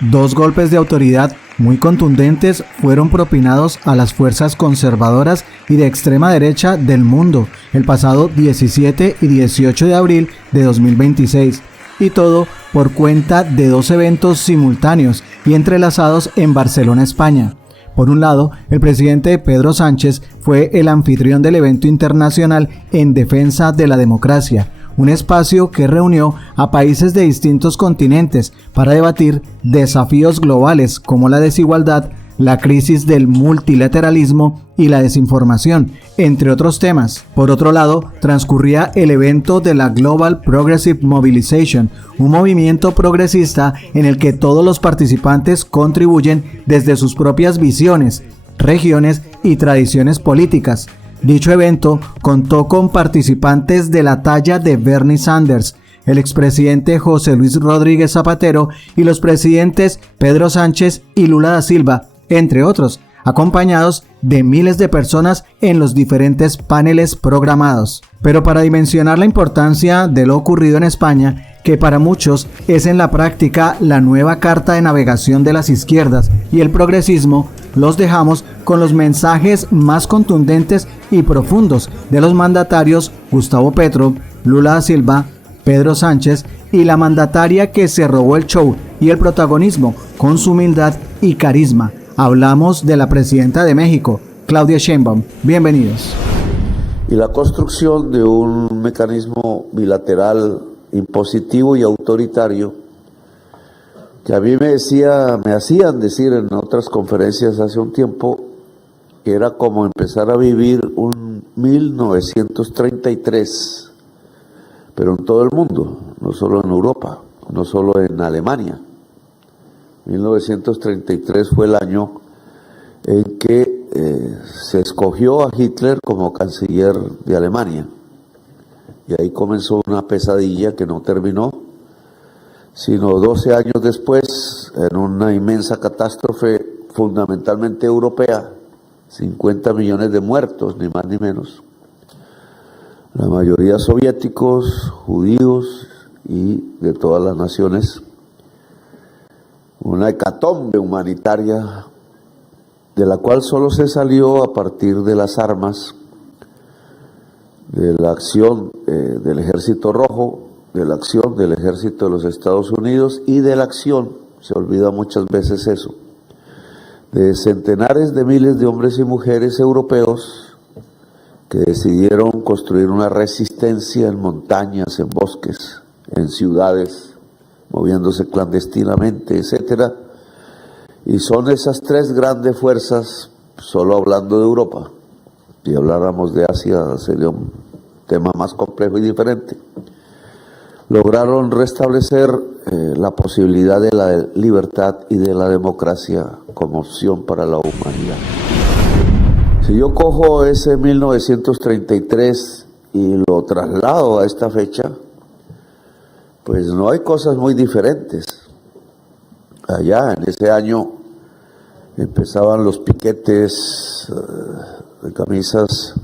Dos golpes de autoridad muy contundentes fueron propinados a las fuerzas conservadoras y de extrema derecha del mundo el pasado 17 y 18 de abril de 2026, y todo por cuenta de dos eventos simultáneos y entrelazados en Barcelona, España. Por un lado, el presidente Pedro Sánchez fue el anfitrión del evento internacional en defensa de la democracia, un espacio que reunió a países de distintos continentes para debatir desafíos globales como la desigualdad, la crisis del multilateralismo y la desinformación, entre otros temas. Por otro lado, transcurría el evento de la Global Progressive Mobilization, un movimiento progresista en el que todos los participantes contribuyen desde sus propias visiones, regiones y tradiciones políticas. Dicho evento contó con participantes de la talla de Bernie Sanders, el expresidente José Luis Rodríguez Zapatero y los presidentes Pedro Sánchez y Lula da Silva, entre otros, acompañados de miles de personas en los diferentes paneles programados. Pero para dimensionar la importancia de lo ocurrido en España, que para muchos es en la práctica la nueva carta de navegación de las izquierdas y el progresismo, los dejamos con los mensajes más contundentes y profundos de los mandatarios Gustavo Petro, Lula da Silva, Pedro Sánchez y la mandataria que se robó el show y el protagonismo con su humildad y carisma. Hablamos de la presidenta de México, Claudia Sheinbaum. Bienvenidos. Y la construcción de un mecanismo bilateral impositivo y autoritario que a mí me hacían decir en otras conferencias hace un tiempo que era como empezar a vivir un 1933, pero en todo el mundo, no solo en Europa, no solo en Alemania. 1933 fue el año en que se escogió a Hitler como canciller de Alemania. Y ahí comenzó una pesadilla que no terminó, sino 12 años después, en una inmensa catástrofe fundamentalmente europea, 50 millones de muertos, ni más ni menos. La mayoría soviéticos, judíos y de todas las naciones. Una hecatombe humanitaria de la cual solo se salió a partir de las armas, de la acción del Ejército Rojo, de la acción del Ejército de los Estados Unidos y de la acción, se olvida muchas veces eso, de centenares de miles de hombres y mujeres europeos que decidieron construir una resistencia en montañas, en bosques, en ciudades, moviéndose clandestinamente, etcétera. Y son esas tres grandes fuerzas, solo hablando de Europa. Si habláramos de Asia sería un tema más complejo y diferente. Lograron restablecer la posibilidad de la libertad y de la democracia como opción para la humanidad. Si yo cojo ese 1933 y lo traslado a esta fecha, pues no hay cosas muy diferentes. Allá en ese año empezaban los piquetes de camisas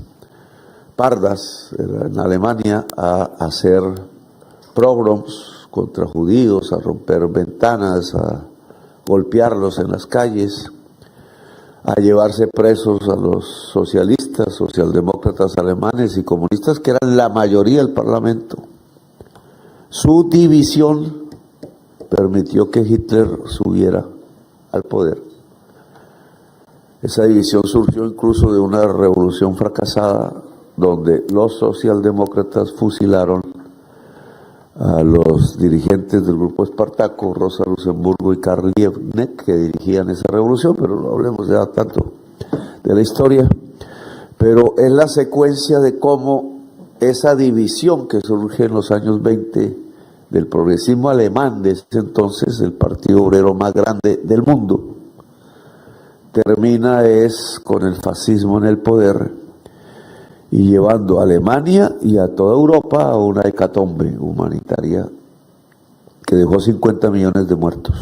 pardas en Alemania a hacer pogroms contra judíos, a romper ventanas, a golpearlos en las calles, a llevarse presos a los socialistas, socialdemócratas alemanes y comunistas, que eran la mayoría del Parlamento. Su división permitió que Hitler subiera al poder. Esa división surgió incluso de una revolución fracasada donde los socialdemócratas fusilaron a los dirigentes del grupo Espartaco, Rosa Luxemburgo y Karl Liebknecht, que dirigían esa revolución, pero no hablemos ya tanto de la historia. Pero es la secuencia de cómo esa división que surge en los años 20 del progresismo alemán de ese entonces, el partido obrero más grande del mundo, termina con el fascismo en el poder y llevando a Alemania y a toda Europa a una hecatombe humanitaria que dejó 50 millones de muertos.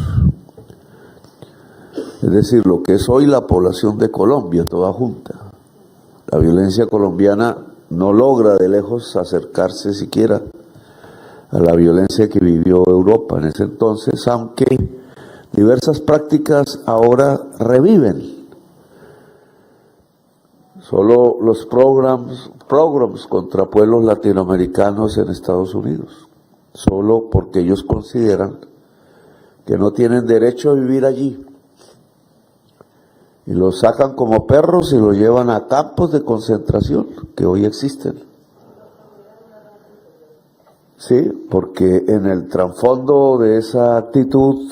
Es decir, lo que es hoy la población de Colombia, toda junta. La violencia colombiana no logra de lejos acercarse siquiera a la violencia que vivió Europa en ese entonces, aunque Diversas prácticas ahora reviven. Solo los pogroms contra pueblos latinoamericanos en Estados Unidos, solo porque ellos consideran que no tienen derecho a vivir allí. Y los sacan como perros y los llevan a campos de concentración que hoy existen. Sí, porque en el trasfondo de esa actitud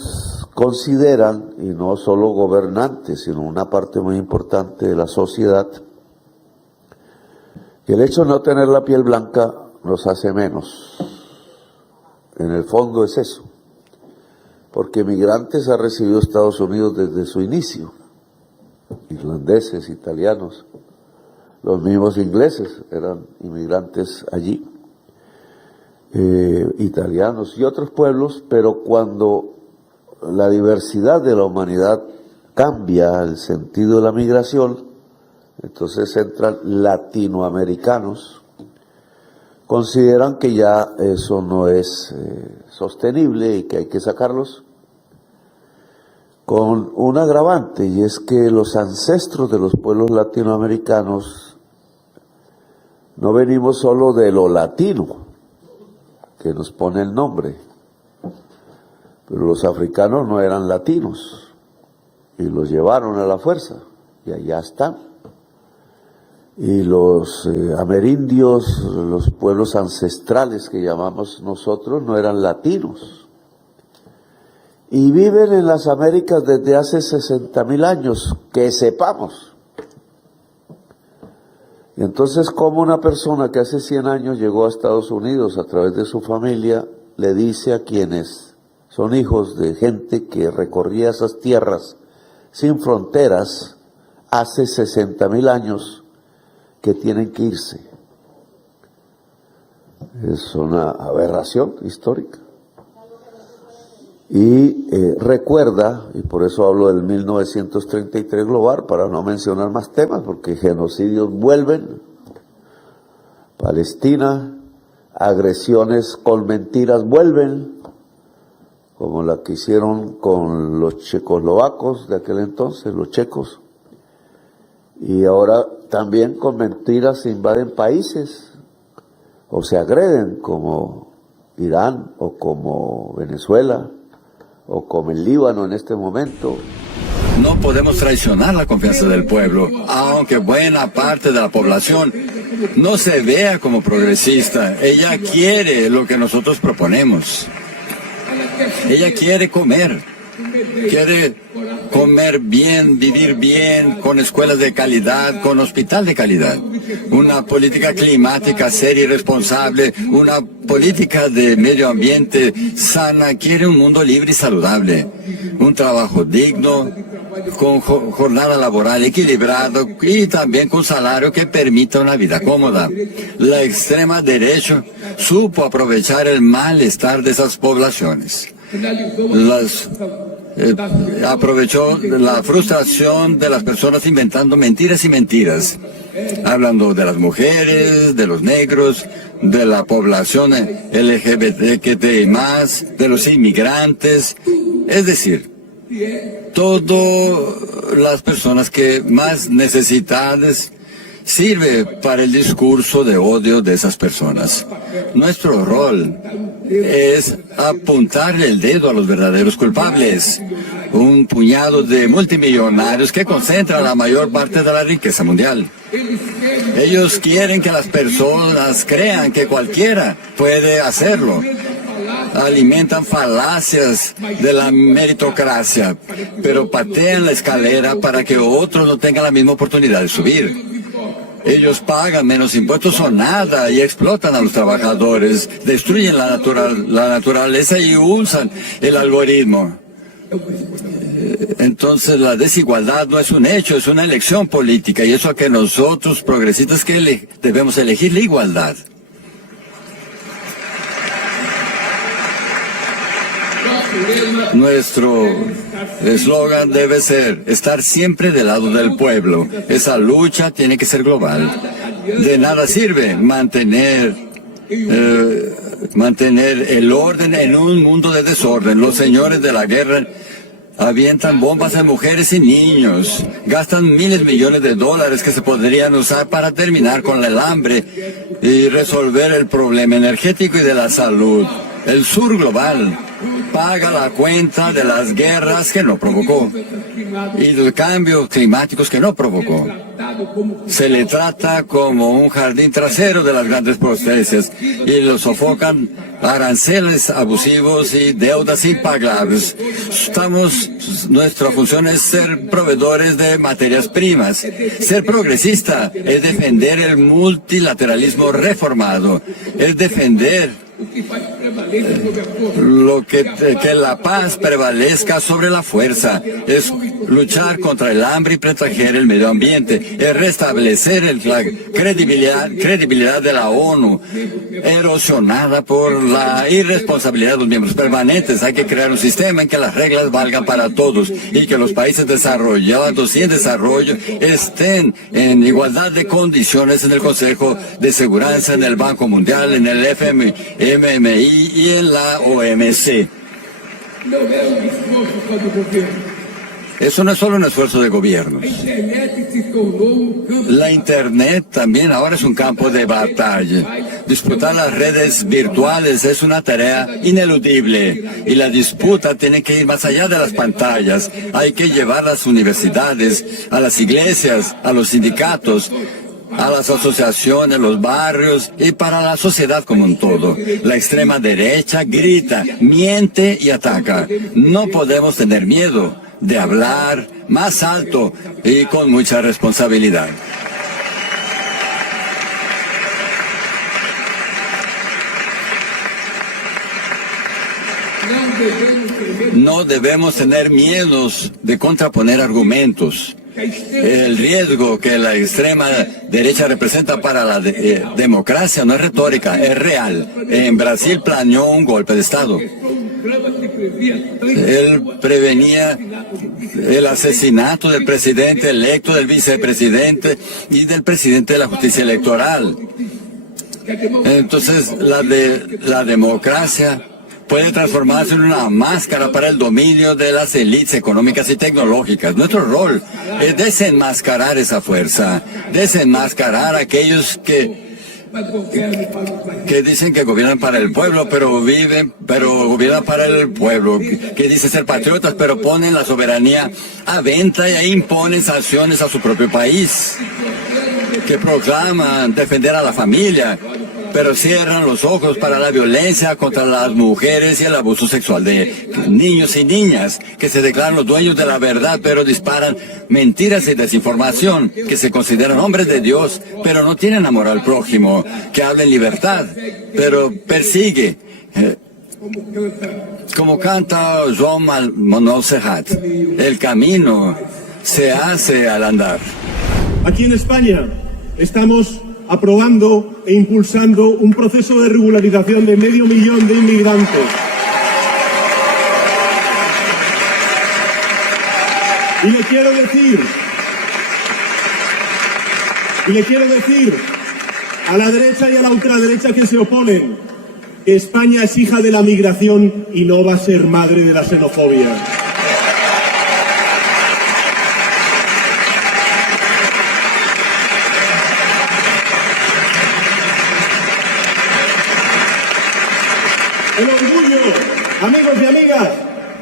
consideran, y no solo gobernantes, sino una parte muy importante de la sociedad, que el hecho de no tener la piel blanca nos hace menos. En el fondo es eso, porque migrantes ha recibido Estados Unidos desde su inicio, irlandeses, italianos, los mismos ingleses eran inmigrantes allí, italianos y otros pueblos, pero cuando la diversidad de la humanidad cambia el sentido de la migración, entonces entran latinoamericanos, consideran que ya eso no es sostenible y que hay que sacarlos, con un agravante, y es que los ancestros de los pueblos latinoamericanos no venimos solo de lo latino, que nos pone el nombre, pero los africanos no eran latinos y los llevaron a la fuerza y allá están. Y los amerindios, los pueblos ancestrales que llamamos nosotros, no eran latinos y viven en las Américas desde hace 60,000 años, que sepamos. Y entonces, ¿cómo una persona que hace 100 años llegó a Estados Unidos a través de su familia le dice a quienes son hijos de gente que recorría esas tierras sin fronteras hace 60,000 años que tienen que irse? Es una aberración histórica. Y recuerda, y por eso hablo del 1933 global, para no mencionar más temas, porque genocidios vuelven, Palestina, agresiones con mentiras vuelven, como la que hicieron con los checoslovacos de aquel entonces, los checos, y ahora también con mentiras se invaden países, o se agreden, como Irán, o como Venezuela, o como el Líbano en este momento. No podemos traicionar la confianza del pueblo, aunque buena parte de la población no se vea como progresista. Ella quiere lo que nosotros proponemos. Ella quiere comer bien, vivir bien, con escuelas de calidad, con hospital de calidad, una política climática seria y responsable, una política de medio ambiente sana, quiere un mundo libre y saludable, un trabajo digno, con jornada laboral equilibrado y también con salario que permita una vida cómoda. La extrema derecha supo aprovechar el malestar de esas poblaciones. Aprovechó la frustración de las personas inventando mentiras y mentiras, hablando de las mujeres, de los negros, de la población LGBTQI+, de los inmigrantes, es decir, todas las personas que más necesitadas sirve para el discurso de odio de esas personas. Nuestro rol es apuntarle el dedo a los verdaderos culpables, un puñado de multimillonarios que concentran la mayor parte de la riqueza mundial. Ellos quieren que las personas crean que cualquiera puede hacerlo. Alimentan falacias de la meritocracia, pero patean la escalera para que otros no tengan la misma oportunidad de subir. Ellos pagan menos impuestos o nada y explotan a los trabajadores, destruyen la naturaleza y usan el algoritmo. Entonces la desigualdad no es un hecho, es una elección política, y eso a que nosotros progresistas que debemos elegir la igualdad. Nuestro eslogan debe ser estar siempre del lado del pueblo. Esa lucha tiene que ser global. De nada sirve mantener el orden en un mundo de desorden. Los señores de la guerra avientan bombas a mujeres y niños, gastan miles de millones de dólares que se podrían usar para terminar con el hambre y resolver el problema energético y de la salud. El sur global paga la cuenta de las guerras que no provocó y de los cambios climáticos que no provocó. Se le trata como un jardín trasero de las grandes potencias y lo sofocan aranceles abusivos y deudas impagables. Nuestra función es ser proveedores de materias primas. Ser progresista es defender el multilateralismo reformado, es defender que la paz prevalezca sobre la fuerza, es luchar contra el hambre y proteger el medio ambiente, es restablecer la credibilidad de la ONU, erosionada por la irresponsabilidad de los miembros permanentes. Hay que crear un sistema en que las reglas valgan para todos y que los países desarrollados y en desarrollo estén en igualdad de condiciones en el Consejo de Seguridad, en el Banco Mundial, en el MMI y en la OMC. Eso no es solo un esfuerzo de gobiernos. La Internet también ahora es un campo de batalla. Disputar las redes virtuales es una tarea ineludible y la disputa tiene que ir más allá de las pantallas. Hay que llevar a las universidades, a las iglesias, a los sindicatos, a las asociaciones, los barrios y para la sociedad como un todo. La extrema derecha grita, miente y ataca. No podemos tener miedo de hablar más alto y con mucha responsabilidad. No debemos tener miedos de contraponer argumentos. El riesgo que la extrema derecha representa para la democracia no es retórica, es real. En Brasil planeó un golpe de Estado. Él prevenía el asesinato del presidente electo, del vicepresidente y del presidente de la justicia electoral. Entonces, la democracia puede transformarse en una máscara para el dominio de las élites económicas y tecnológicas. Nuestro rol es desenmascarar esa fuerza, desenmascarar a aquellos que dicen que gobiernan para el pueblo, pero gobiernan para el pueblo, que dicen ser patriotas, pero ponen la soberanía a venta e imponen sanciones a su propio país, que proclaman defender a la familia, pero cierran los ojos para la violencia contra las mujeres y el abuso sexual de niños y niñas, que se declaran los dueños de la verdad, pero disparan mentiras y desinformación, que se consideran hombres de Dios, pero no tienen amor al prójimo, que hablan libertad, pero persigue. Como canta Joan Manuel Serrat, el camino se hace al andar. Aquí en España estamos aprobando e impulsando un proceso de regularización de 500.000 de inmigrantes. Y le quiero decir a la derecha y a la ultraderecha que se oponen que España es hija de la migración y no va a ser madre de la xenofobia. El orgullo, amigos y amigas,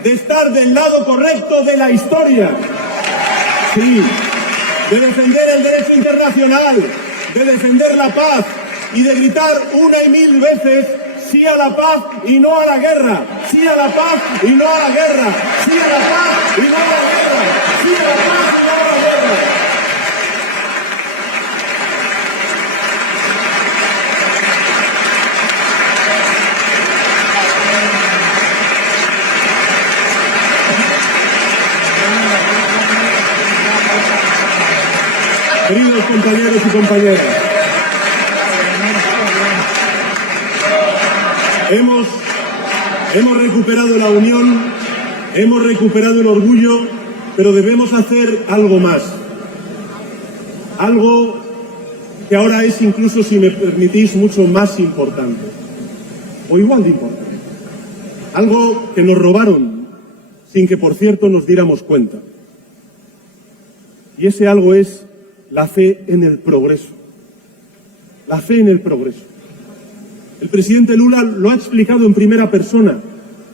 de estar del lado correcto de la historia. Sí, de defender el derecho internacional, de defender la paz y de gritar una y mil veces sí a la paz y no a la guerra, sí a la paz y no a la guerra, sí a la paz y no a la guerra, sí a la paz y no a la guerra. Queridos compañeros y compañeras, hemos recuperado la unión, hemos recuperado el orgullo, pero debemos hacer algo más. Algo que ahora es incluso, si me permitís, mucho más importante, o igual de importante. Algo que nos robaron sin que, por cierto, nos diéramos cuenta. Y ese algo es la fe en el progreso. La fe en el progreso. El presidente Lula lo ha explicado en primera persona.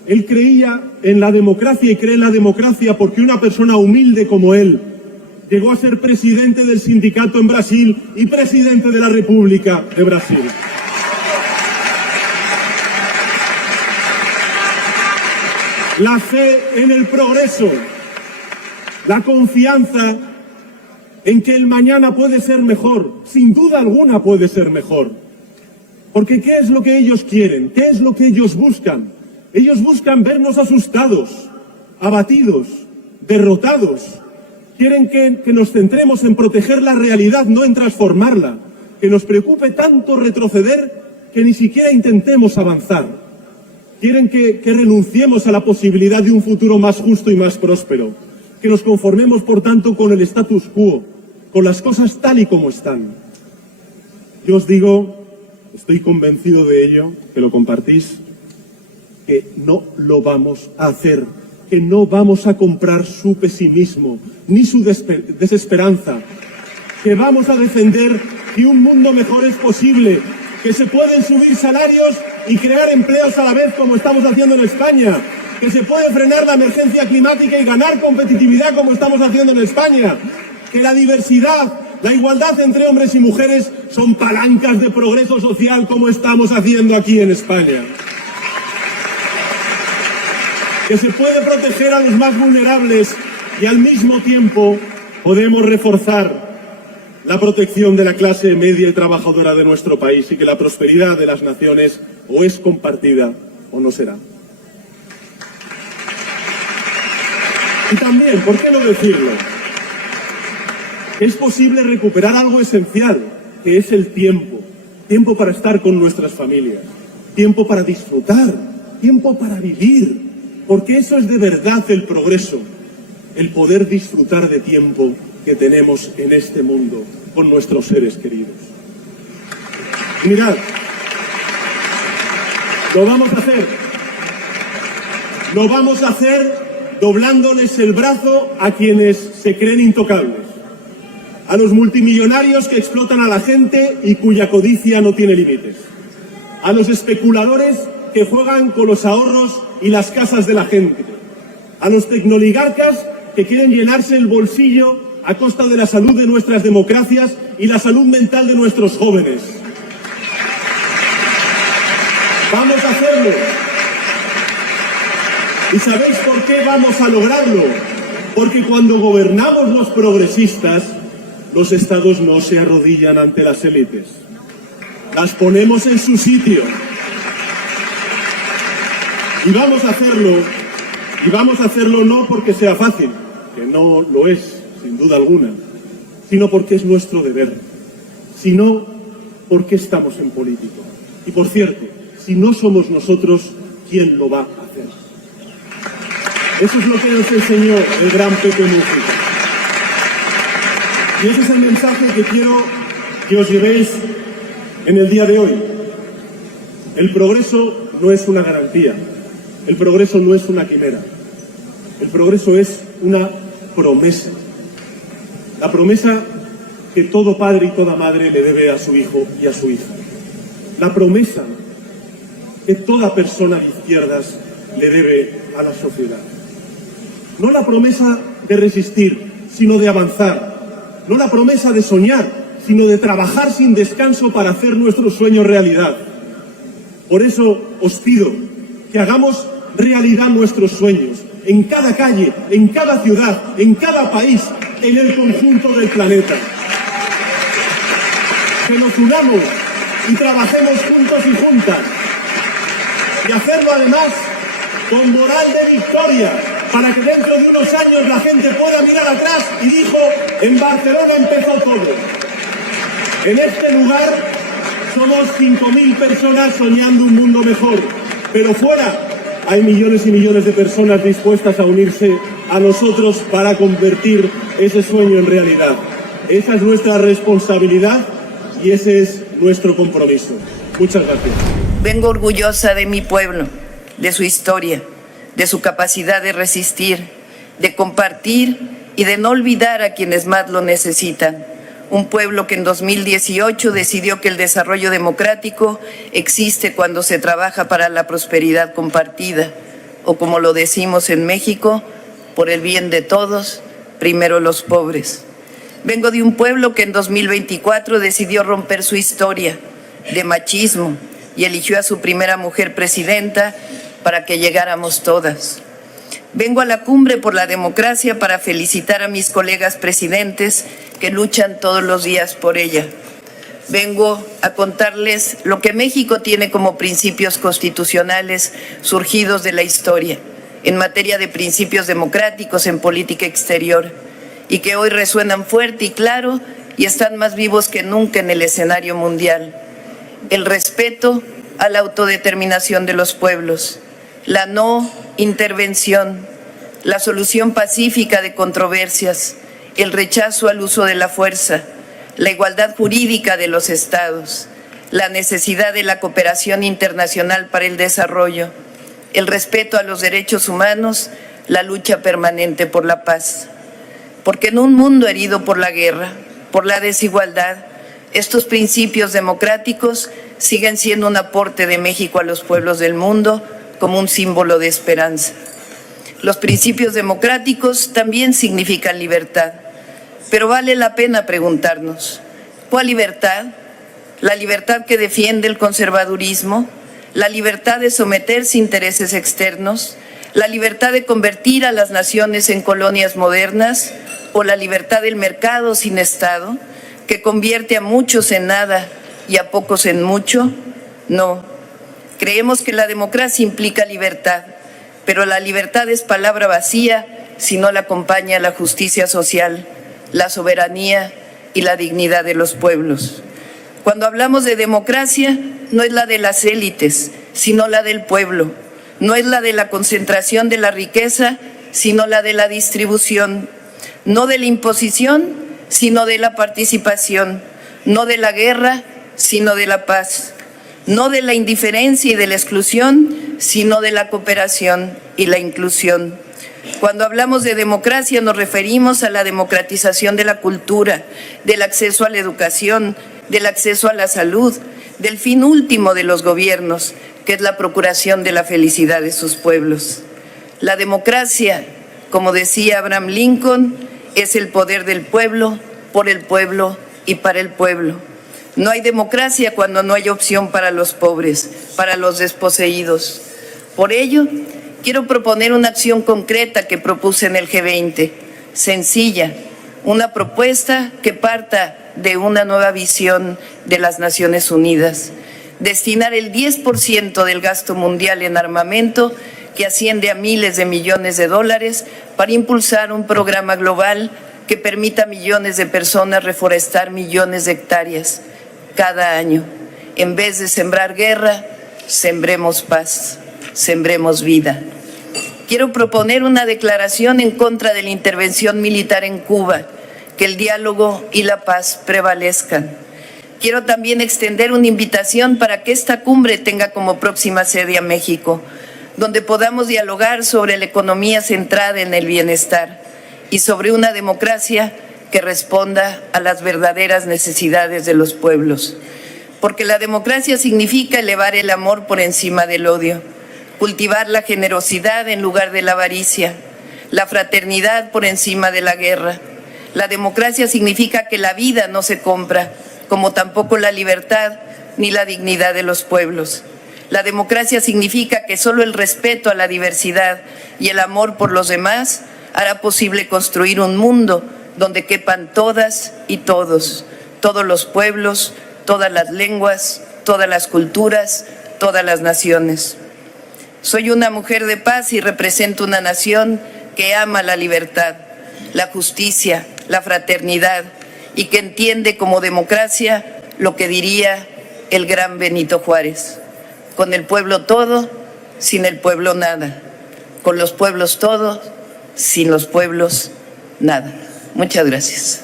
Él creía en la democracia y cree en la democracia porque una persona humilde como él llegó a ser presidente del sindicato en Brasil y presidente de la República de Brasil. La fe en el progreso, la confianza en que el mañana puede ser mejor, sin duda alguna puede ser mejor. Porque ¿qué es lo que ellos quieren? ¿Qué es lo que ellos buscan? Ellos buscan vernos asustados, abatidos, derrotados. Quieren que nos centremos en proteger la realidad, no en transformarla. Que nos preocupe tanto retroceder que ni siquiera intentemos avanzar. Quieren que renunciemos a la posibilidad de un futuro más justo y más próspero. Que nos conformemos, por tanto, con el status quo, con las cosas tal y como están. Yo os digo, estoy convencido de ello, que lo compartís, que no lo vamos a hacer, que no vamos a comprar su pesimismo, ni su desesperanza, que vamos a defender que un mundo mejor es posible, que se pueden subir salarios y crear empleos a la vez como estamos haciendo en España, que se puede frenar la emergencia climática y ganar competitividad como estamos haciendo en España, que la diversidad, la igualdad entre hombres y mujeres son palancas de progreso social como estamos haciendo aquí en España. Que se puede proteger a los más vulnerables y al mismo tiempo podemos reforzar la protección de la clase media y trabajadora de nuestro país y que la prosperidad de las naciones o es compartida o no será. Y también, ¿por qué no decirlo? Es posible recuperar algo esencial, que es el tiempo. Tiempo para estar con nuestras familias, tiempo para disfrutar, tiempo para vivir. Porque eso es de verdad el progreso, el poder disfrutar de tiempo que tenemos en este mundo con nuestros seres queridos. Y mirad, lo vamos a hacer. Lo vamos a hacer doblándoles el brazo a quienes se creen intocables. A los multimillonarios que explotan a la gente y cuya codicia no tiene límites. A los especuladores que juegan con los ahorros y las casas de la gente. A los tecnoligarcas que quieren llenarse el bolsillo a costa de la salud de nuestras democracias y la salud mental de nuestros jóvenes. Vamos a hacerlo. ¿Y sabéis por qué vamos a lograrlo? Porque cuando gobernamos los progresistas, los estados no se arrodillan ante las élites. Las ponemos en su sitio. Y vamos a hacerlo no porque sea fácil, que no lo es, sin duda alguna, sino porque es nuestro deber, sino porque estamos en política. Y por cierto, si no somos nosotros, ¿quién lo va a hacer? Eso es lo que nos enseñó el gran Pepe Mújica. Y ese es el mensaje que quiero que os llevéis en el día de hoy. El progreso no es una garantía. El progreso no es una quimera. El progreso es una promesa. La promesa que todo padre y toda madre le debe a su hijo y a su hija. La promesa que toda persona de izquierdas le debe a la sociedad. No la promesa de resistir, sino de avanzar. No la promesa de soñar, sino de trabajar sin descanso para hacer nuestros sueños realidad. Por eso os pido que hagamos realidad nuestros sueños, en cada calle, en cada ciudad, en cada país, en el conjunto del planeta. Que nos unamos y trabajemos juntos y juntas. Y hacerlo además con moral de victoria, para que dentro de unos años la gente pueda mirar atrás y dijo, en Barcelona empezó todo. En este lugar somos 5.000 personas soñando un mundo mejor, pero fuera hay millones y millones de personas dispuestas a unirse a nosotros para convertir ese sueño en realidad. Esa es nuestra responsabilidad y ese es nuestro compromiso. Muchas gracias. Vengo orgullosa de mi pueblo, de su historia, de su capacidad de resistir, de compartir y de no olvidar a quienes más lo necesitan. Un pueblo que en 2018 decidió que el desarrollo democrático existe cuando se trabaja para la prosperidad compartida, o como lo decimos en México, por el bien de todos, primero los pobres. Vengo de un pueblo que en 2024 decidió romper su historia de machismo y eligió a su primera mujer presidenta para que llegáramos todas. Vengo a la cumbre por la democracia para felicitar a mis colegas presidentes que luchan todos los días por ella. Vengo a contarles lo que México tiene como principios constitucionales surgidos de la historia en materia de principios democráticos en política exterior y que hoy resuenan fuerte y claro y están más vivos que nunca en el escenario mundial. El respeto a la autodeterminación de los pueblos, la no intervención, la solución pacífica de controversias, el rechazo al uso de la fuerza, la igualdad jurídica de los estados, la necesidad de la cooperación internacional para el desarrollo, el respeto a los derechos humanos, la lucha permanente por la paz. Porque en un mundo herido por la guerra, por la desigualdad, estos principios democráticos siguen siendo un aporte de México a los pueblos del mundo como un símbolo de esperanza. Los principios democráticos también significan libertad, pero vale la pena preguntarnos, ¿cuál libertad? ¿La libertad que defiende el conservadurismo? ¿La libertad de someterse a intereses externos? ¿La libertad de convertir a las naciones en colonias modernas? ¿O la libertad del mercado sin Estado, que convierte a muchos en nada y a pocos en mucho? No. Creemos que la democracia implica libertad, pero la libertad es palabra vacía si no la acompaña la justicia social, la soberanía y la dignidad de los pueblos. Cuando hablamos de democracia, no es la de las élites, sino la del pueblo. No es la de la concentración de la riqueza, sino la de la distribución. No de la imposición, sino de la participación. No de la guerra, sino de la paz. No de la indiferencia y de la exclusión, sino de la cooperación y la inclusión. Cuando hablamos de democracia nos referimos a la democratización de la cultura, del acceso a la educación, del acceso a la salud, del fin último de los gobiernos, que es la procuración de la felicidad de sus pueblos. La democracia, como decía Abraham Lincoln, es el poder del pueblo, por el pueblo y para el pueblo. No hay democracia cuando no hay opción para los pobres, para los desposeídos. Por ello, quiero proponer una acción concreta que propuse en el G20, sencilla, una propuesta que parta de una nueva visión de las Naciones Unidas. Destinar el 10% del gasto mundial en armamento, que asciende a miles de millones de dólares, para impulsar un programa global que permita a millones de personas reforestar millones de hectáreas cada año. En vez de sembrar guerra, sembremos paz, sembremos vida. Quiero proponer una declaración en contra de la intervención militar en Cuba, que el diálogo y la paz prevalezcan. Quiero también extender una invitación para que esta cumbre tenga como próxima sede a México, donde podamos dialogar sobre la economía centrada en el bienestar y sobre una democracia que responda a las verdaderas necesidades de los pueblos. Porque la democracia significa elevar el amor por encima del odio, cultivar la generosidad en lugar de la avaricia, la fraternidad por encima de la guerra. La democracia significa que la vida no se compra, como tampoco la libertad ni la dignidad de los pueblos. La democracia significa que solo el respeto a la diversidad y el amor por los demás hará posible construir un mundo donde quepan todas y todos, todos los pueblos, todas las lenguas, todas las culturas, todas las naciones. Soy una mujer de paz y represento una nación que ama la libertad, la justicia, la fraternidad y que entiende como democracia lo que diría el gran Benito Juárez: con el pueblo todo, sin el pueblo nada; con los pueblos todo, sin los pueblos nada. Muchas gracias.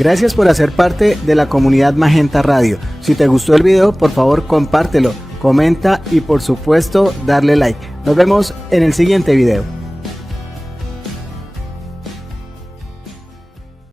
Gracias por hacer parte de la comunidad Magenta Radio. Si te gustó el video, por favor compártelo, comenta y por supuesto darle like. Nos vemos en el siguiente video.